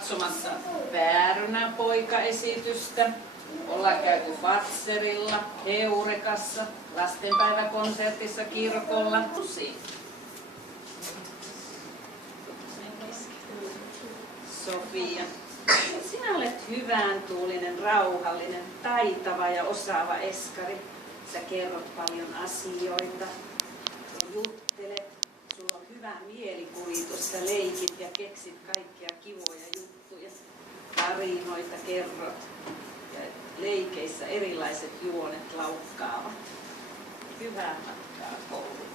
katsomassa Väärynä-poika-esitystä. Ollaan käyty Fatserilla, Heurekassa, lastenpäiväkonsertissa kirkolla. Sofia, sinä olet hyvän tuulinen, rauhallinen, taitava ja osaava eskari. Sä kerrot paljon asioita, juttelet, sulla on hyvä mielikuvitus, sä leikit ja keksit kaikkia kivoja juttuja. Tarinoita kerrot ja leikeissä erilaiset juonet laukkaavat. Hyvää matkaa kouluun.